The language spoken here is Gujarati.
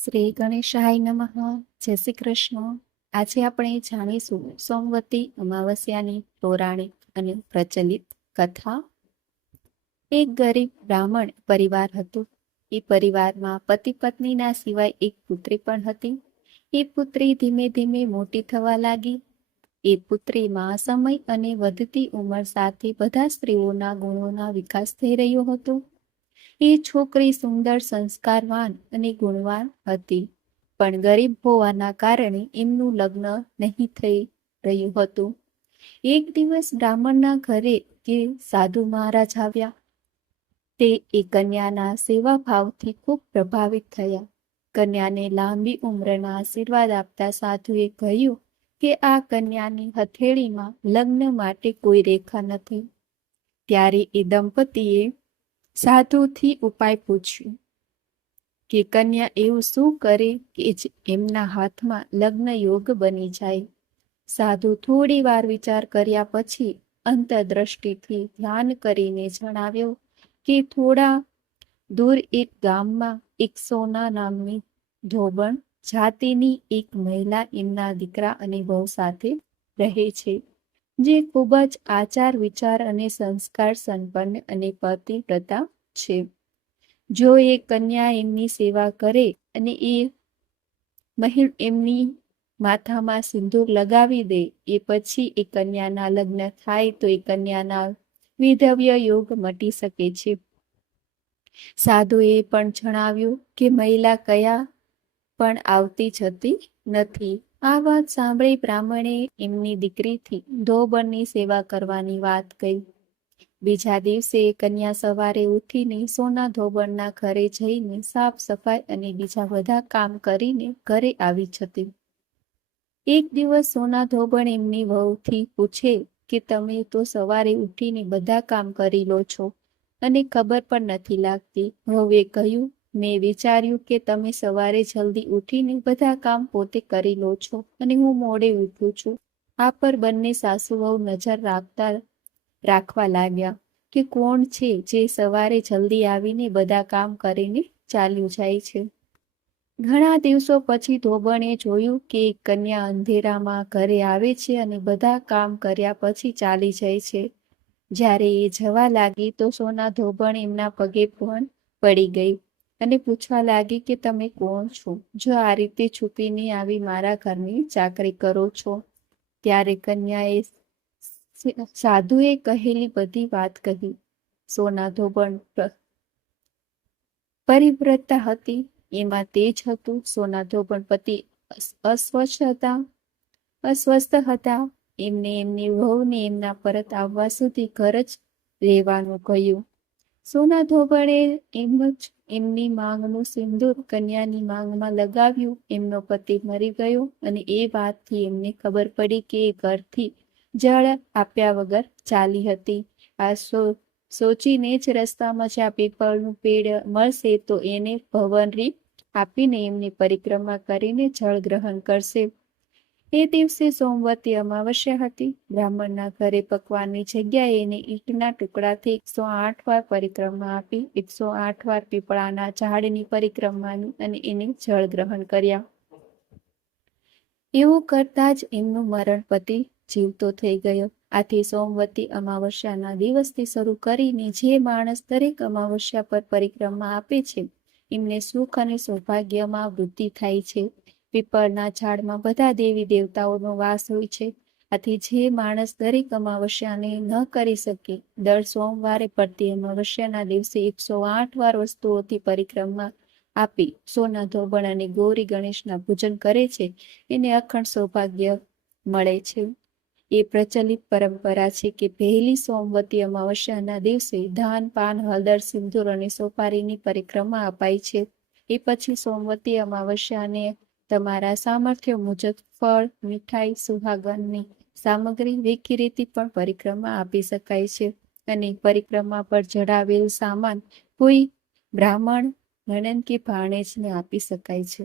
શ્રી ગણેશાય નમઃ. જય શ્રી કૃષ્ણ. આજે આપણે જાણીશું સોમવતી અમાવસ્યાની પૌરાણિક અને પ્રચલિત કથા. એક ગરીબ બ્રાહ્મણ પરિવાર હતું. એ પરિવારમાં પતિ પત્નીના સિવાય એક પુત્રી પણ હતી. એ પુત્રી ધીમે ધીમે મોટી થવા લાગી. એ પુત્રીમાં સમય અને વધતી ઉંમર સાથે બધા સ્ત્રીઓના ગુણોના વિકાસ થઈ રહ્યો હતો. એ છોકરી સુંદર, સંસ્કારવાન અને ગુણવાન હતી, પણ ગરીબ હોવાના કારણે એમનું લગ્ન નહીં થઈ રહ્યું હતું. એક દિવસ બ્રાહ્મણના ઘરે કે સાધુ મહારાજ આવ્યા. તે એ કન્યાના સેવાભાવથી ખૂબ પ્રભાવિત થયા. કન્યાને લાંબી ઉંમરના આશીર્વાદ આપતા સાધુએ કહ્યું કે આ કન્યાની હથેળીમાં લગ્ન માટે કોઈ રેખા નથી. ત્યારે એ દંપતીએ સાધુથી ઉપાય પૂછ્યું કે કન્યા એવું શું કરે કે એમના હાથમાં લગ્ન યોગ બની જાય. સાધુ થોડી વાર વિચાર કર્યા પછી અંતરદ્રષ્ટિથી ધ્યાન કરીને જણાવ્યું કે થોડા દૂર એક ગામમાં એક સોના નામની ધોબણ જાતિની એક મહિલા એમના દીકરા અને વહુ સાથે રહે છે, જે ખૂબ જ આચાર વિચાર અને સંસ્કાર સંપન્ન અને પતિવ્રતા છે. જો એ કન્યા એમની સેવા કરે અને એમની માથામાં સિંદૂર લગાવી દે, એ પછી એ કન્યાના લગ્ન થાય તો એ કન્યાના વિધવ્ય યોગ મટી શકે છે. સાધુએ પણ જણાવ્યું કે મહિલા કયા પણ આવતી જતી નથી. આ વાત સાંભળી બ્રાહ્મણે એમની દીકરીથી ધોબણની સેવા કરવાની વાત કહી. બીજા દિવસે કન્યા સવારે ઉઠીને સોના ધોબણના ઘરે જઈને સાફ સફાઈ અને બીજા બધા કામ કરીને ઘરે આવી જતી. એક દિવસ સોના ધોબણ એમની વહુથી પૂછે કે તમે તો સવારે ઉઠીને બધા કામ કરી લો છો અને ખબર પણ નથી લાગતી. વહુએ કહ્યું, મેં વિચાર્યું કે તમે સવારે જલ્દી ઉઠીને બધા કામ પોતે કરી લો છો અને હું મોડે ઉઠું છું. આ પર બંને સાસુ વહુ નજર રાખવા લાગ્યા કે કોણ છે જે સવારે જલ્દી આવીને બધા કામ કરીને ચાલ્યું જાય છે. ઘણા દિવસો પછી ધોબણે જોયું કે એક કન્યા અંધેરામાં ઘરે આવે છે અને બધા કામ કર્યા પછી ચાલી જાય છે. જ્યારે એ જવા લાગી તો સોના ધોબણ એમના પગે પણ પડી ગઈ અને પૂછવા લાગી કે તમે કોણ છો, જો આ રીતે છુપીને આવી મારા ઘરની ચાકરી કરો છો. ત્યારે કન્યાએ સાધુએ કહેલી બધી વાત કહી. સોના ધોબણ પરિવ્રતા હતી, એમાં તેજ હતું. સોના ધોબણ પતિ અસ્વસ્થ હતા. એમને એમની વહુને એમના પરત આવવા સુધી ઘર જ રહેવાનું કહ્યું. સોના ધોબણે એમની માંગનું સિંદૂર કન્યાની માંગમાં લગાવ્યું. એમનો પતિ મરી ગયો અને એ વાતથી એમને ખબર પડી કે એ ઘરથી જળ આપ્યા વગર ચાલી હતી. આ સોચીને જ રસ્તામાં જ્યાં પીપળનું પેડ મળશે તો એને ભવનરી આપીને એમની પરિક્રમા કરીને જળ ગ્રહણ કરશે. એ દિવસે સોમવતી અમાવસ્યા હતી. બ્રાહ્મણના ઘરે પકવાનની જગ્યાએ એને ઈંટના ટુકડાથી 108 વાર પરિક્રમા આપી. 108 વાર પીપળાના ઝાડની પરિક્રમાની અને એને જળ ગ્રહણ કર્યા. એવું કરતા જ એમનું મરણ પતિ જીવતો થઈ ગયો. આથી સોમવતી અમાવસ્યાના દિવસથી શરૂ કરીને જે માણસ દરેક અમાવસ્યા પર પરિક્રમા આપે છે એમને સુખ અને સૌભાગ્યમાં વૃદ્ધિ થાય છે. પીપળના ઝાડમાં બધા દેવી દેવતાઓનો વાસ હોય છે. આથી જે માણસ દરેક અમાવસ્યાને ન કરી શકે, દર સોમવારે પડતી અમાવસ્યાના દિવસે 108 વાર વસ્તુઓથી પરિક્રમા આપી સોના ધોબણ અને ગૌરી ગણેશના પૂજન કરે છે, એને અખંડ સૌભાગ્ય મળે છે. એ પ્રચલિત પરંપરા છે કે પહેલી સોમવતી અમાવસ્યાના દિવસે ધાન, પાન, હળદર, સિંદૂર અને સોપારીની પરિક્રમા અપાય છે. એ પછી સોમવતી અમાવસ્યાને તમારા સામર્થ્ય મુજબ ફળ, મીઠાઈ, સુહાગનની સામગ્રી વેખીરીથી પણ પરિક્રમા આપી શકાય છે અને પરિક્રમા પર ચઢાવેલ સામાન કોઈ બ્રાહ્મણ, નણંદ કે ભાણેજને આપી શકાય છે.